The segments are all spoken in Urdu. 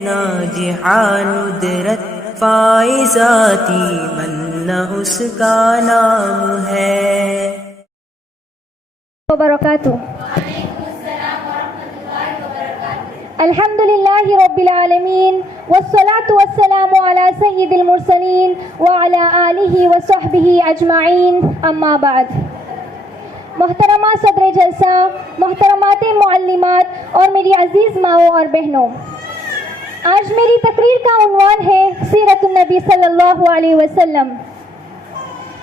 ناجحہ ندرت فائزاتی من اس کا نام ہے۔ وبرکاتہ۔ الحمد للہ رب العالمین والصلاة والسلام علی سید المرسلین وعلی آلہ وصحبہ اجمعین، اما بعد۔ محترمہ صدر جلسہ، محترمات معلمات اور میری عزیز ماؤں اور بہنوں، آج میری تقریر کا عنوان ہے سیرت النبی صلی اللہ علیہ وسلم۔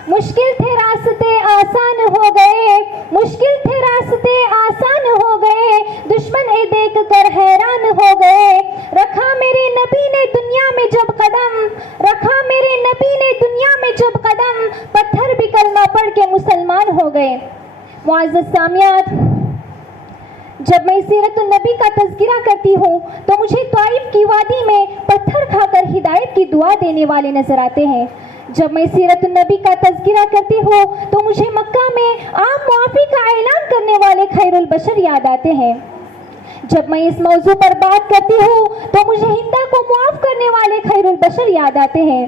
مشکل تھے راستے آسان ہو گئے، مشکل تھے راستے آسان ہو گئے، دشمن دیکھ کر حیران ہو گئے۔ رکھا میرے نبی نے دنیا میں جب قدم، رکھا میرے نبی نے دنیا میں جب قدم، پتھر بھی کلمہ پڑھ کے مسلمان ہو گئے۔ معزز سامعات، جب میں سیرت النبی کا تذکرہ کرتی ہوں تو مجھے طائف کی وادی میں پتھر کھا کر ہدایت کی دعا دینے والے نظر آتے ہیں۔ جب میں سیرت النبی کا تذکرہ کرتی ہوں تو مجھے مکہ میں عام معافی کا اعلان کرنے والے خیر البشر یاد آتے ہیں۔ جب میں اس موضوع پر بات کرتی ہوں تو مجھے ہندا کو معاف کرنے والے خیر البشر یاد آتے ہیں۔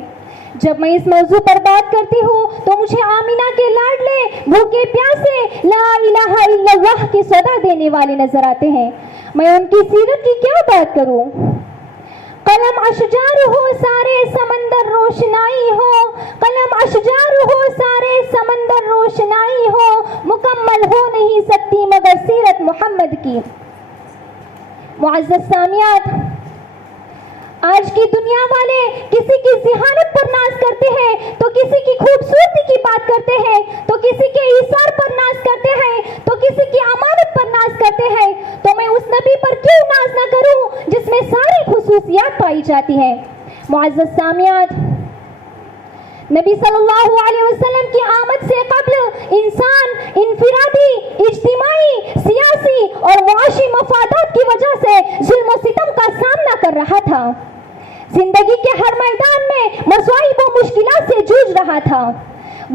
جب میں اس موضوع پر بات کرتی ہوں تو مجھے آمینہ کے لاڈلے بھوکے پیاسے لا الہ الا اللہ کی صدا دینے والے نظر آتے ہیں۔ میں ان کی سیرت کی کیا بات کروں؟ قلم اشجار ہو سارے سمندر روشنائی ہو، قلم اشجار ہو سارے سمندر روشنائی ہو، مکمل ہو نہیں سکتی مگر سیرت محمد کی۔ معزز سامعات، آج کی دنیا والے کسی کی ذہانت پر ناز کرتے ہیں تو کسی کی خوبصورتی کی بات کرتے ہیں، تو کسی کے ایثار پر ناز کرتے ہیں، تو کسی کی امانت پر ناز کرتے ہیں۔ تو میں اس نبی پر کیوں ناز نہ کروں جس میں ساری خصوصیات پائی جاتی ہیں؟ معزز سامعات، نبی صلی اللہ علیہ وسلم کی آمد سے قبل انسان انفرادی، اجتماعی، سیاسی اور معاشی مفادات کی وجہ سے ظلم و ستم کا سامنا کر رہا تھا۔ زندگی کے ہر میدان میں مصائب و مشکلات سے جوجھ رہا تھا۔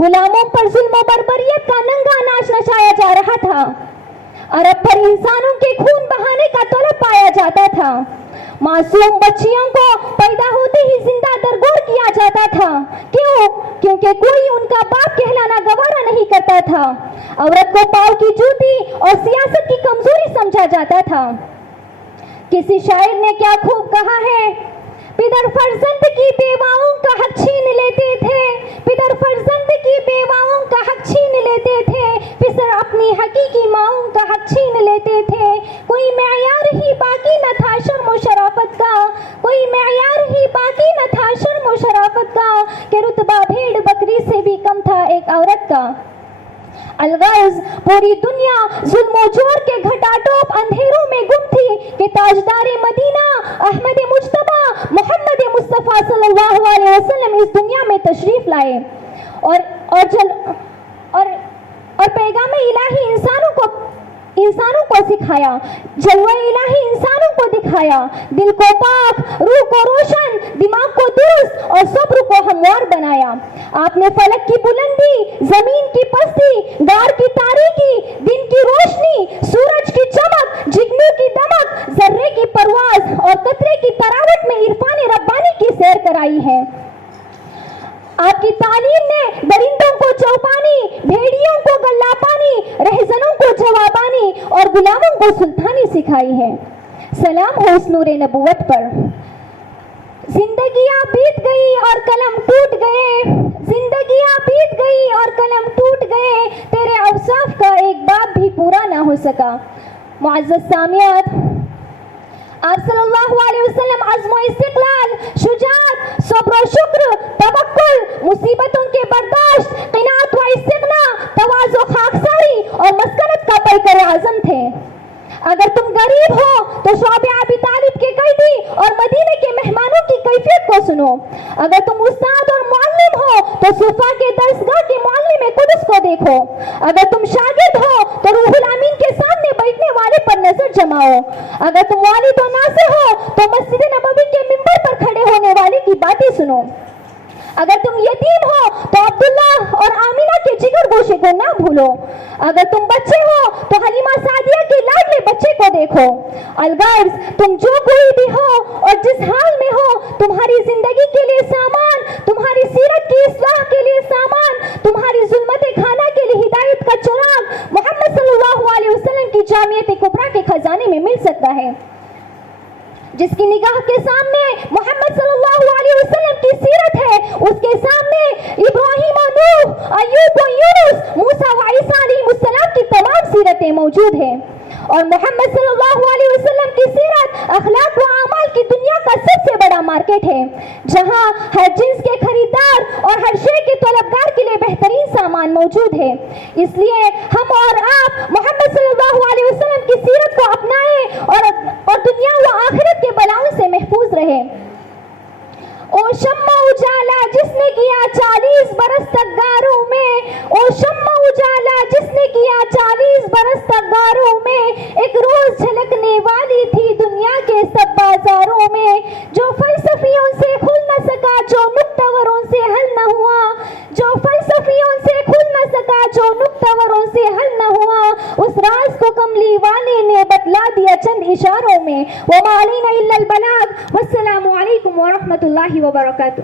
غلاموں پر ظلم و بربریت کا ننگا ناچ نچایا جا رہا تھا۔ عرب پر انسانوں کے خون بہانے کا طلب پایا جاتا تھا۔ معصوم بچیوں کو پیدا ہوتے ہی زندہ درگور کیا جاتا تھا۔ کیوں؟ کیونکہ کوئی ان کا باپ کہلانا گوارا نہیں کرتا تھا۔ عورت کو پاؤں کی جوتی اور سیاست کی کمزوری سمجھا جاتا تھا۔ کسی شاعر نے کیا خوب کہا ہے، پدر فرزند کی بیواؤں کا حق چھین لیتے تھے، پدر فرزند کی بیواؤں کا حق چھین لیتے تھے، پسر اپنی حقیقی ماؤں کا حق چھین لیتے تھے۔ کوئی معیار ہی باقی نہ تھا شرم و شرافت کا، کوئی معیار ہی باقی نہ تھا شرم و شرافت کا، کہ رتبہ بھیڑ بکری سے بھی کم تھا ایک عورت کا۔ الغرض پوری دنیا ظلم و جور کے گھٹاٹوپ اندھیروں میں گم تھی کہ تاجدار مدینہ احمد مجتبی محمد مصطفیٰ صلی اللہ علیہ وسلم اس دنیا میں تشریف لائے اور پیغام الہی انسانوں کو سکھایا، جلوہ الہی انسانوں کو دکھایا۔ دل کو پاک، روح کو روشن، دماغ کو درست اور صبر کو ہموار بنایا۔ آپ نے فلک کی بلندی، زمین کی پستی، غار کی تاریکی، دن کی روشنی، سورج کی چمک، جگنو کی دمک، ذرے کی پرواز اور قطرے کی تراوٹ میں عرفان ربانی کی سیر کرائی ہے۔ آپ کی تعلیم نے درندوں کو چوپانی، بھیڑیوں کو گلہ پانی، رہزنوں کو جوابانی اور غلاموں کو سلطانی سکھائی ہے۔ سلام ہو اس نور نبوت پر۔ زندگیاں بیت گئی اور قلم ٹوٹ گئے، زندگیاں بیت گئی اور قلم ٹوٹ گئے، تیرے اوصاف کا ایک باب بھی پورا نہ ہو سکا۔ معزز سامعات، آپ صلی اللہ علیہ وسلم عزم و استقلال، شجاعت، صبر و شکر، توکل، مصیبتوں کے برداشت، قناعت و استغنا، تواضع، خاکساری اور مسکنت کا پیکر اعظم تھے۔ اگر تم غریب ہو تو شعب ابی طالب کے قیدی اور مدینے کے مہمانوں کی کیفیت کو سنو۔ اگر تم استاد اور معلم ہو تو صفا کے درسگاہ کے معلم قدس کو دیکھو۔ اگر تم شاگرد ہو تو روح الامین کے سامنے بیٹھنے والے پر نظر جماؤ۔ اگر تم والد و ناصح ہو تو مسجد نبوی کے ممبر پر کھڑے ہونے والے کی باتیں سنو۔ اگر تم یتیم ہو تو عبداللہ اور آمینہ کے جگر گوشے کو نہ بھولو۔ اگر تم بچے ہو تو حلیمہ سعدیہ کے لاڈلے بچے کو دیکھو. الغرض تم جو کوئی بھی ہو اور جس حال میں ہو, تمہاری زندگی کے لیے سامان, تمہاری سیرت کی اصلاح کے لیے سامان, تمہاری ظلمت خانہ کے لیے ہدایت کا چراغ محمد صلی اللہ علیہ وسلم کی جامعۃ کبریٰ کے خزانے میں مل سکتا ہے. جس کی نگاہ کے سامنے محمد صلی اللہ علیہ وسلم کی سیرت ہے, اس کے سامنے ابراہیم و نوح, ایوب و یونس, موسیٰ و عیسیٰ علیہ السلام کی تمام سیرتیں موجود ہیں. اور محمد صلی اللہ علیہ وسلم کی سیرت اخلاق و اعمال کی دنیا کا سب سے بڑا مارکیٹ ہے, جہاں ہر جنس کے خریدار اور ہر شے کے طلبگار کے لیے بہترین سامان موجود ہے. اس لیے ہم اور آپ محمد صلی اللہ علیہ وسلم کی سیرت کو اپنائیں اور دنیا و آخرت کے بلاؤں سے محفوظ رہیں. او شمع اجالا جس نے کیا 40 برس تک غاروں میں, او شمع اجالا جس نے کیا 40 برس تک غاروں میں, ایک روز جھلکنے والی تھی دنیا کے سب بازاروں میں. جو فلسفیوں سے کھل نہ سکا, جو نکتوروں سے حل نہ ہوا, جو فلسفیوں سے کھل نہ سکا, جو نکتوروں سے حل نہ ہوا, اس راز کو کملی والے نے بتلا دیا چند اشاروں میں. وما علینا الا البلاغ. والسلام علیکم ورحمۃ اللہ وبرکاتہ.